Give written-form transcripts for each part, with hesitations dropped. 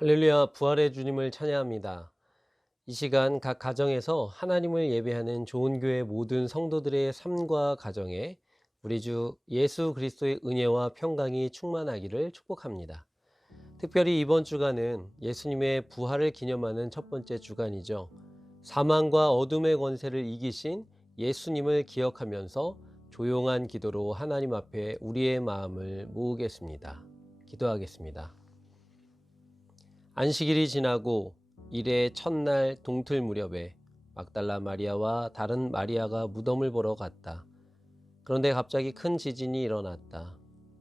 할렐루야, 부활의 주님을 찬양합니다. 이 시간 각 가정에서 하나님을 예배하는 좋은 교회 모든 성도들의 삶과 가정에 우리 주 예수 그리스도의 은혜와 평강이 충만하기를 축복합니다. 특별히 이번 주간은 예수님의 부활을 기념하는 첫 번째 주간이죠. 사망과 어둠의 권세를 이기신 예수님을 기억하면서 조용한 기도로 하나님 앞에 우리의 마음을 모으겠습니다. 기도하겠습니다. 안식일이 지나고 일의 첫날 동틀 무렵에 막달라 마리아와 다른 마리아가 무덤을 보러 갔다. 그런데 갑자기 큰 지진이 일어났다.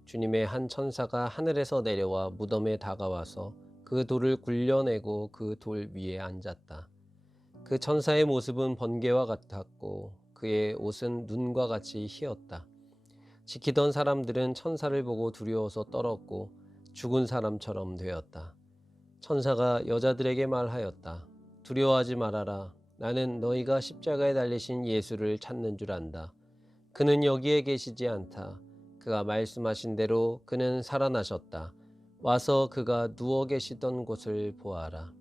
주님의 한 천사가 하늘에서 내려와 무덤에 다가와서 그 돌을 굴려내고 그 돌 위에 앉았다. 그 천사의 모습은 번개와 같았고 그의 옷은 눈과 같이 희었다. 지키던 사람들은 천사를 보고 두려워서 떨었고 죽은 사람처럼 되었다. 천사가 여자들에게 말하였다. 두려워하지 말아라. 나는 너희가 십자가에 달리신 예수를 찾는 줄 안다. 그는 여기에 계시지 않다. 그가 말씀하신 대로 그는 살아나셨다. 와서 그가 누워 계시던 곳을 보아라.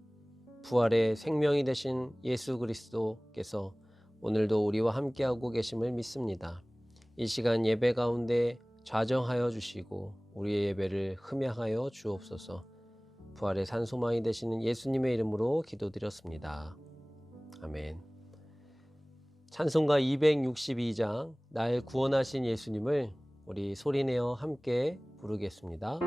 부활의 생명이 되신 예수 그리스도께서 오늘도 우리와 함께하고 계심을 믿습니다. 이 시간 예배 가운데 좌정하여 주시고 우리의 예배를 흠양하여 주옵소서. 부활의 산소망이 되시는 예수님의 이름으로 기도드렸습니다. 아멘. 찬송가 262장 날 구원하신 예수님을 우리 소리내어 함께 부르겠습니다.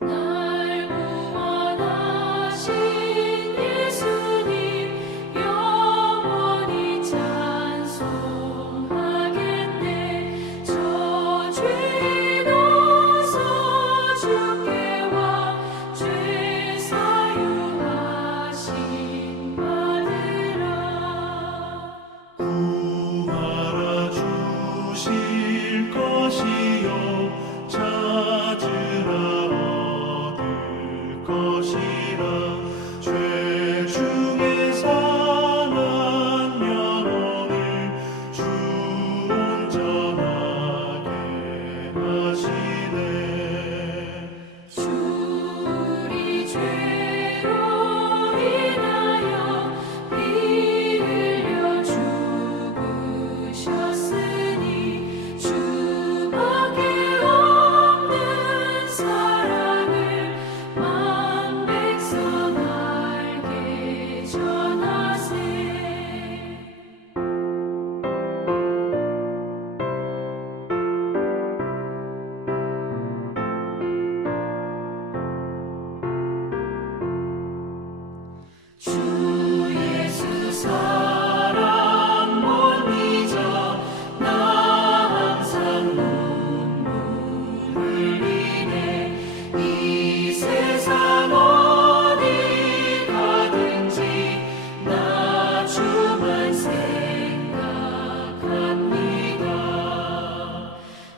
날 구원하신 예수님 영원히 찬송하겠네. 저 죄인 어서 주께 와 죄 사유하심 받으라. 구하라 주실 것이요 찾으라 얻을 것이라. 죄 중에 사는 영혼을 주 온전하게 하시네. 주 우리 죄로 인하여 피 흘려 죽으셨으니 주밖에 없는 사랑을 만 백성 알게 전하세. 주 예수 사랑 못 잊어 나 항상 눈물 흘리네. 이 세상 어디 가든지 나 주만 생각합니다.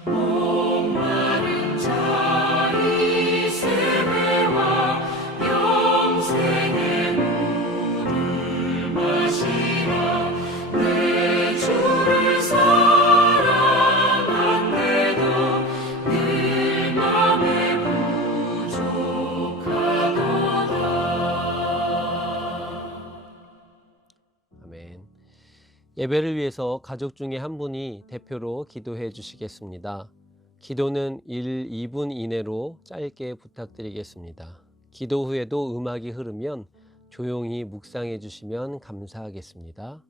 목마른 자의 세배와 영생의 물을 마시라. 내 주를 사랑한데도 늘 맘에 부족하도다. 아멘. 예배를 위해서 가족 중에 한 분이 대표로 기도해 주시겠습니다. 기도는 1, 2분 이내로 짧게 부탁드리겠습니다. 기도 후에도 음악이 흐르면 조용히 묵상해 주시면 감사하겠습니다.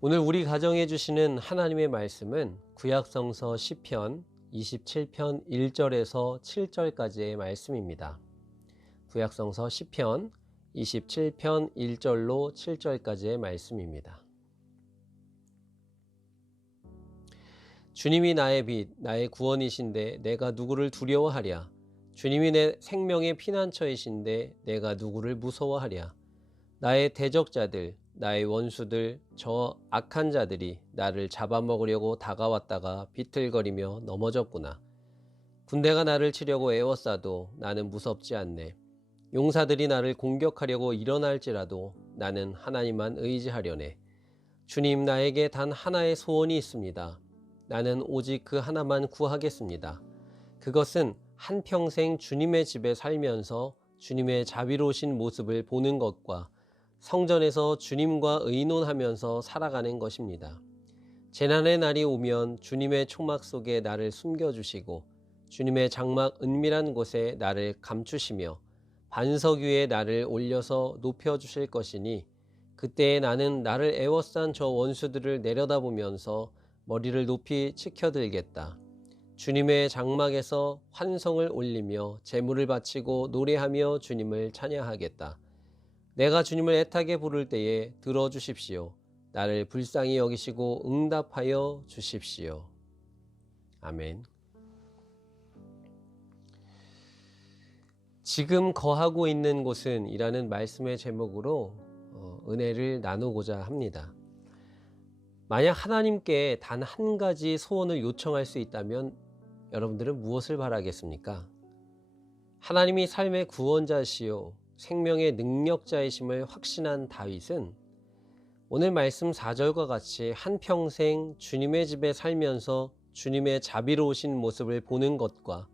오늘 우리 가정해 주시는 하나님의 말씀은 구약성서 시편 27편 1절에서 7절까지의 말씀입니다. 구약성서 시편 27편 1절로 7절까지의 말씀입니다. 주님이 나의 빛, 나의 구원이신데 내가 누구를 두려워하랴. 주님이 내 생명의 피난처이신데 내가 누구를 무서워하랴. 나의 대적자들, 나의 원수들, 저 악한 자들이 나를 잡아먹으려고 다가왔다가 비틀거리며 넘어졌구나. 군대가 나를 치려고 애워싸도 나는 무섭지 않네. 용사들이 나를 공격하려고 일어날지라도 나는 하나님만 의지하려네. 주님, 나에게 단 하나의 소원이 있습니다. 나는 오직 그 하나만 구하겠습니다. 그것은 한평생 주님의 집에 살면서 주님의 자비로우신 모습을 보는 것과 성전에서 주님과 의논하면서 살아가는 것입니다. 재난의 날이 오면 주님의 초막 속에 나를 숨겨주시고 주님의 장막 은밀한 곳에 나를 감추시며 반석 위에 나를 올려서 높여주실 것이니 그때에 나는 나를 애워싼 저 원수들을 내려다보면서 머리를 높이 치켜들겠다. 주님의 장막에서 환성을 올리며 제물을 바치고 노래하며 주님을 찬양하겠다. 내가 주님을 애타게 부를 때에 들어주십시오. 나를 불쌍히 여기시고 응답하여 주십시오. 아멘. 지금 거하고 있는 곳은 이라는 말씀의 제목으로 은혜를 나누고자 합니다. 만약 하나님께 단 한 가지 소원을 요청할 수 있다면 여러분들은 무엇을 바라겠습니까? 하나님이 삶의 구원자시요 생명의 능력자이심을 확신한 다윗은 오늘 말씀 4절과 같이 한평생 주님의 집에 살면서 주님의 자비로우신 모습을 보는 것과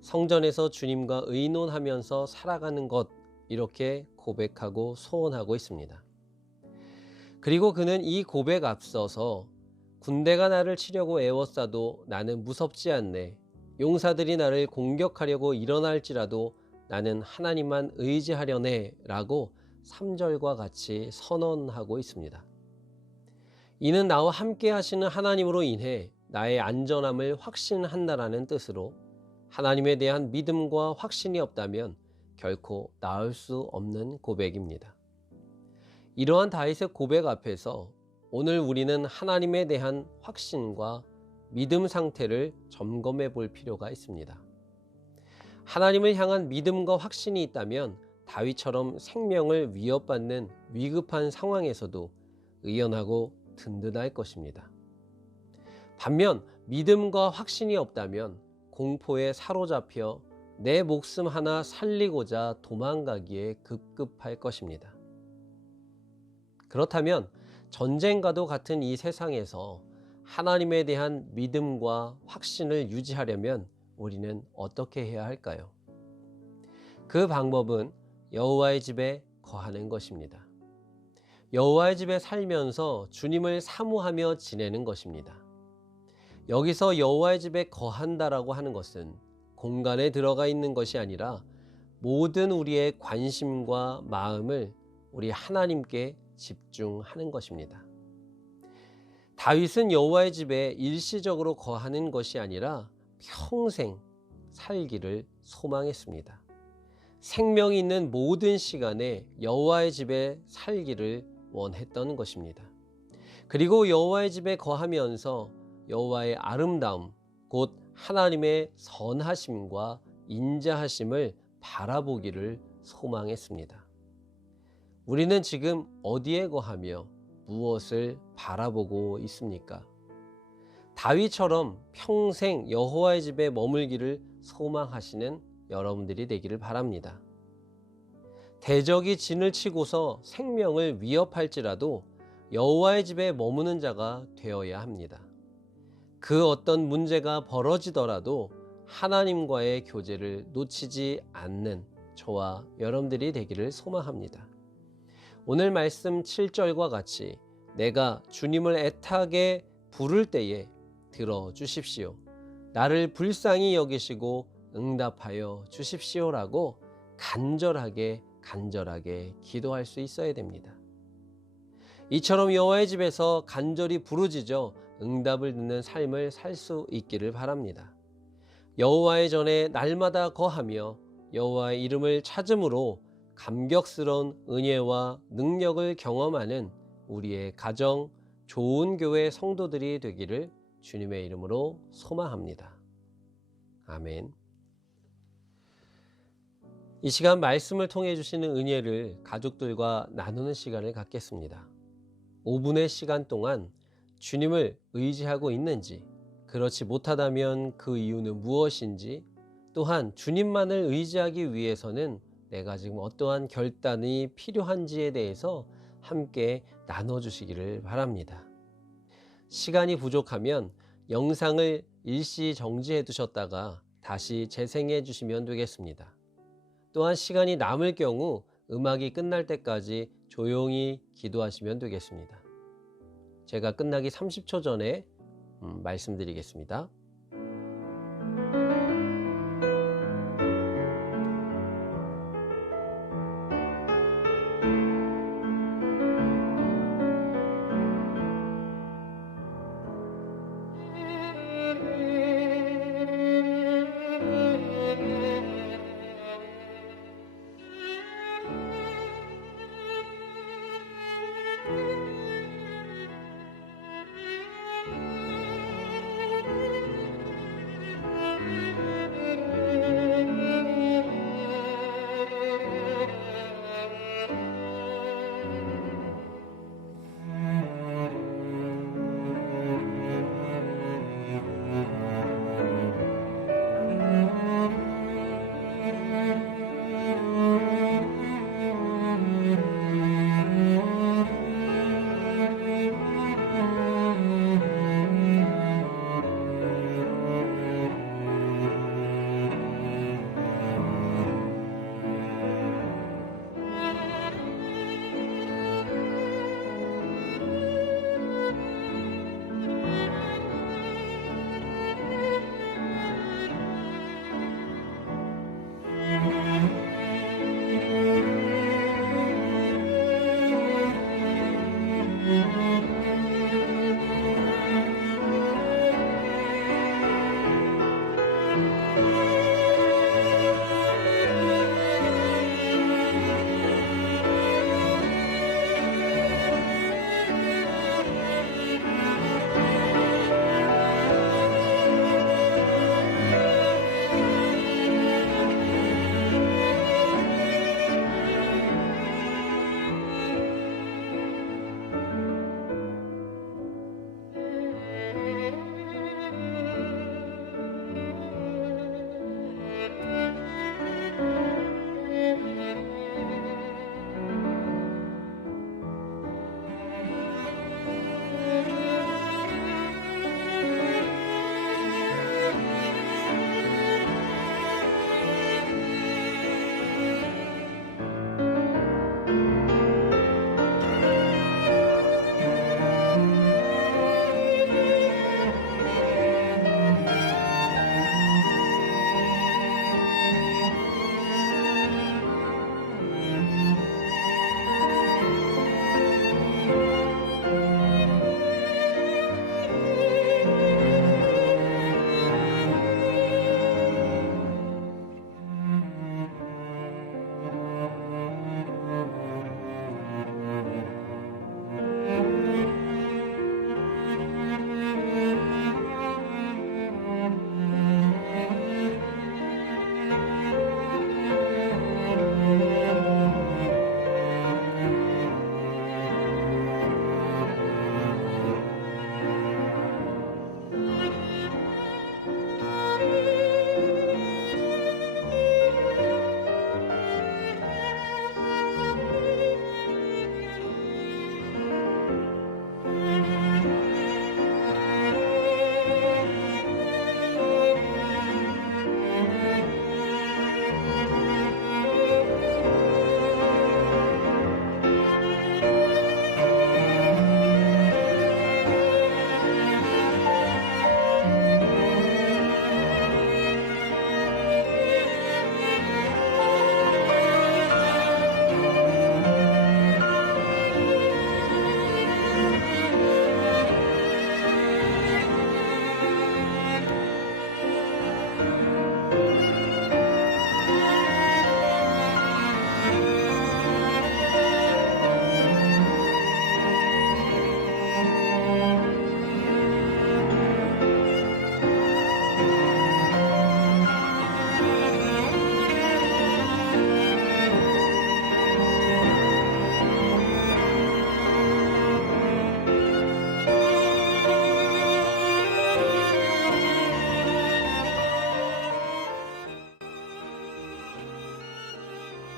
성전에서 주님과 의논하면서 살아가는 것, 이렇게 고백하고 소원하고 있습니다. 그리고 그는 이 고백 앞서서 군대가 나를 치려고 애워싸도 나는 무섭지 않네. 용사들이 나를 공격하려고 일어날지라도 나는 하나님만 의지하려네 라고 3절과 같이 선언하고 있습니다. 이는 나와 함께 하시는 하나님으로 인해 나의 안전함을 확신한다라는 뜻으로 하나님에 대한 믿음과 확신이 없다면 결코 나을 수 없는 고백입니다. 이러한 다윗의 고백 앞에서 오늘 우리는 하나님에 대한 확신과 믿음 상태를 점검해 볼 필요가 있습니다. 하나님을 향한 믿음과 확신이 있다면 다윗처럼 생명을 위협받는 위급한 상황에서도 의연하고 든든할 것입니다. 반면 믿음과 확신이 없다면 공포에 사로잡혀 내 목숨 하나 살리고자 도망가기에 급급할 것입니다. 그렇다면 전쟁과도 같은 이 세상에서 하나님에 대한 믿음과 확신을 유지하려면 우리는 어떻게 해야 할까요? 그 방법은 여호와의 집에 거하는 것입니다. 여호와의 집에 살면서 주님을 사모하며 지내는 것입니다. 여기서 여호와의 집에 거한다라고 하는 것은 공간에 들어가 있는 것이 아니라 모든 우리의 관심과 마음을 우리 하나님께 집중하는 것입니다. 다윗은 여호와의 집에 일시적으로 거하는 것이 아니라 평생 살기를 소망했습니다. 생명이 있는 모든 시간에 여호와의 집에 살기를 원했던 것입니다. 그리고 여호와의 집에 거하면서 여호와의 아름다움, 곧 하나님의 선하심과 인자하심을 바라보기를 소망했습니다. 우리는 지금 어디에 거하며 무엇을 바라보고 있습니까? 다윗처럼 평생 여호와의 집에 머물기를 소망하시는 여러분들이 되기를 바랍니다. 대적이 진을 치고서 생명을 위협할지라도 여호와의 집에 머무는 자가 되어야 합니다. 그 어떤 문제가 벌어지더라도 하나님과의 교제를 놓치지 않는 저와 여러분들이 되기를 소망합니다. 오늘 말씀 7절과 같이 내가 주님을 애타게 부를 때에 들어주십시오. 나를 불쌍히 여기시고 응답하여 주십시오라고 간절하게 기도할 수 있어야 됩니다. 이처럼 여호와의 집에서 간절히 부르짖어 응답을 듣는 삶을 살 수 있기를 바랍니다. 여호와의 전에 날마다 거하며 여호와의 이름을 찾음으로 감격스러운 은혜와 능력을 경험하는 우리의 가정, 좋은 교회 성도들이 되기를 주님의 이름으로 소망합니다. 아멘. 이 시간 말씀을 통해 주시는 은혜를 가족들과 나누는 시간을 갖겠습니다. 5분의 시간 동안 주님을 의지하고 있는지, 그렇지 못하다면 그 이유는 무엇인지, 또한 주님만을 의지하기 위해서는 내가 지금 어떠한 결단이 필요한지에 대해서 함께 나눠주시기를 바랍니다. 시간이 부족하면 영상을 일시 정지해 두셨다가 다시 재생해 주시면 되겠습니다. 또한 시간이 남을 경우 음악이 끝날 때까지 조용히 기도하시면 되겠습니다. 제가 끝나기 30초 전에 말씀드리겠습니다.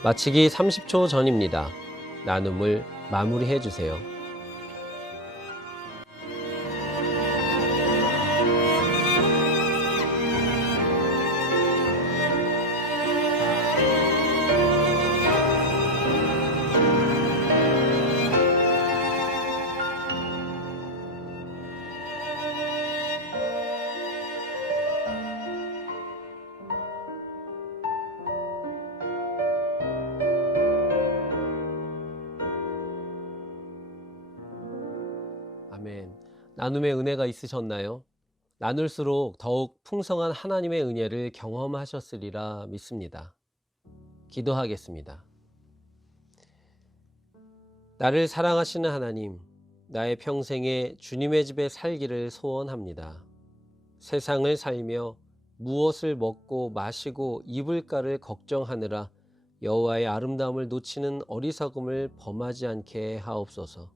마치기 30초 전입니다. 나눔을 마무리해 주세요. 아멘. 나눔의 은혜가 있으셨나요? 나눌수록 더욱 풍성한 하나님의 은혜를 경험하셨으리라 믿습니다. 기도하겠습니다. 나를 사랑하시는 하나님, 나의 평생에 주님의 집에 살기를 소원합니다. 세상을 살며 무엇을 먹고 마시고 입을까를 걱정하느라 여호와의 아름다움을 놓치는 어리석음을 범하지 않게 하옵소서.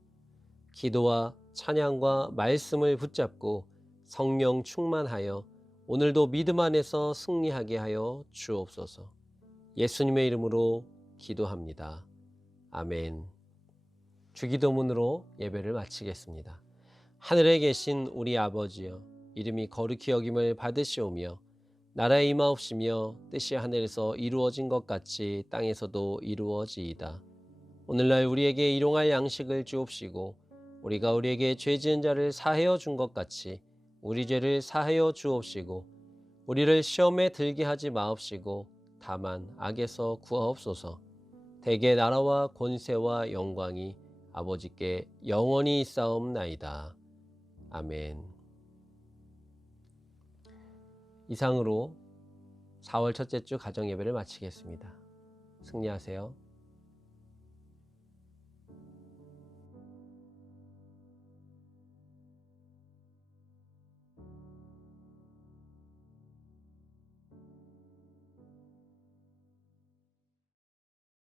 기도와 찬양과 말씀을 붙잡고 성령 충만하여 오늘도 믿음 안에서 승리하게 하여 주옵소서. 예수님의 이름으로 기도합니다. 아멘. 주기도문으로 예배를 마치겠습니다. 하늘에 계신 우리 아버지여, 이름이 거룩히 여김을 받으시오며 나라에 임하옵시며 뜻이 하늘에서 이루어진 것 같이 땅에서도 이루어지이다. 오늘날 우리에게 일용할 양식을 주옵시고 우리가 우리에게 죄 지은 자를 사하여 준 것 같이 우리 죄를 사하여 주옵시고 우리를 시험에 들게 하지 마옵시고 다만 악에서 구하옵소서. 대개 나라와 권세와 영광이 아버지께 영원히 있사옵나이다. 아멘. 이상으로 4월 첫째 주 가정예배를 마치겠습니다. 승리하세요.